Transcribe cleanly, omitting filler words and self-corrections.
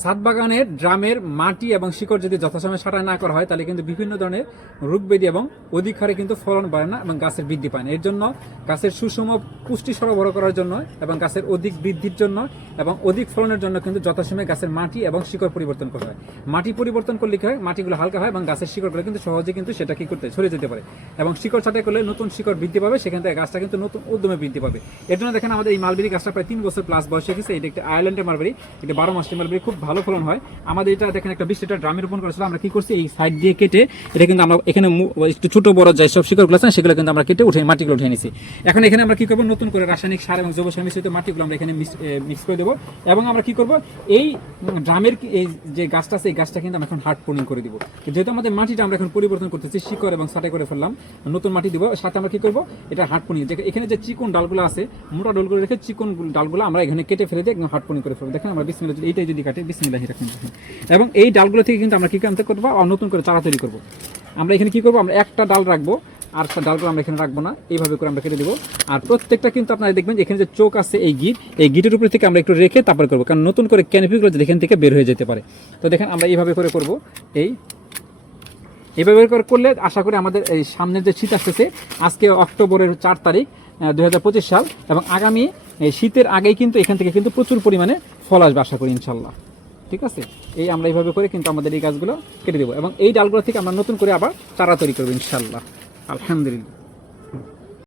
ছাদ বাগানের ড্রামের মাটি এবং শিকড় যদি যথাসময়ে ছাঁটাই না করা হয় তাহলে কিন্তু বিভিন্ন ধরনের রোগ ব্যাধি এবং অধিক হারে কিন্তু ফলন বাড়ে না এবং গাছের বৃদ্ধি পায় না। এর জন্য গাছের সুষম পুষ্টি সরবরাহ করার জন্য এবং গাছের অধিক বৃদ্ধির জন্য এবং অধিক ফলনের জন্য কিন্তু যথাসময়ে গাছের মাটি এবং শিকড় পরিবর্তন করা হয়। মাটি পরিবর্তন করলে কি হয়, মাটিগুলো হালকা হয় এবং গাছের শিকড়গুলো কিন্তু সহজে কিন্তু সেটা কি করতে ছড়িয়ে যেতে পারে এবং শিকড় ছাঁটাই করলে নতুন শিকড় বৃদ্ধি পাবে, সেখান থেকে গাছটা কিন্তু নতুন উদ্যমে বৃদ্ধি পাবে। এর জন্য দেখেন আমাদের এই মালবেরি গাছটা প্রায় 3 বছর প্লাস বয়স হয়ে গেছে। এটা একটা আয়ারল্যান্ডের মালবেরি, এটা 12 মাসের মালবেরি, খুব ভালো ফলন হয়। আমাদের এটা দেখেন একটা 20 লিটার ড্রামে রোপণ করেছিলাম। আমরা কি করছি, এই সাইড দিয়ে কেটে এটা কিন্তু আমরা এখানে একটু ছোট বড় যে সব শিকড়গুলো আছে সেগুলো কিন্তু আমরা কেটে উঠে মাটিগুলো উঠে নিয়েছি। এখন এখানে আমরা কি করবো, নতুন করে রাসায়নিক সার এবং জৈব সার মিশ্রিত মাটিগুলো আমরা এখানে মিক্স করে দেবো এবং আমরা কি করবো, এই ড্রামের এই যে গাছটা আছে এই গাছটা কিন্তু আমরা এখন হার্ড পোনিং করে দিব। যেহেতু আমাদের মাটিটা আমরা এখন পরিবর্তন করতেছি, শিকড় এবং ছাঁটাই করে ফেললাম, নতুন মাটি দিব, সাথে আমরা কি করবো এটা হার্ড পোনিং, এখানে যে চিকন ডালগুলো আছে মোটা ডালগুলো রেখে চিকন ডালগুলো আমরা এখানে কেটে ফেলে দিয়ে একদম হার্ড পোনিং করে ফেলবো। দেখেন আমরা বিসমিল্লাহ এইটাই যদি কাটে বিসমিল্লাহ রাখেন, এবং এই ডালগুলো থেকে কিন্তু আমরা কি কামতে করবো, নতুন করে চারা তৈরি করবো। আমরা এখানে কি করবো, আমরা একটা ডাল রাখবো আর ডালগুলো আমরা এখানে রাখবো না, এইভাবে করে আমরা কেটে দেবো। আর প্রত্যেকটা কিন্তু আপনারা দেখবেন এখানে যে চোখ আছে এই গিটের উপর থেকে আমরা একটু রেখে তারপর করবো, কারণ নতুন করে ক্যানোপিগুলো এখান থেকে বের হয়ে যেতে পারে। তো দেখেন আমরা এইভাবে করে করবো, এইভাবে করে করলে আশা করি আমাদের এই সামনের যে শীত আসতেছে, আজকে অক্টোবরের 4 তারিখ 2025 সাল, এবং আগামী শীতের আগেই কিন্তু এখান থেকে কিন্তু প্রচুর পরিমাণে ফল আসবে আশা করি ইনশাল্লাহ। ঠিক আছে, এই আমরা এইভাবে করে কিন্তু আমাদের এই গাছগুলো কেটে দেবো এবং এই ডালগুলো থেকে আমরা নতুন করে আবার চারা তৈরি করবো ইনশাল্লাহ। আলহামদুলিল্লাহ।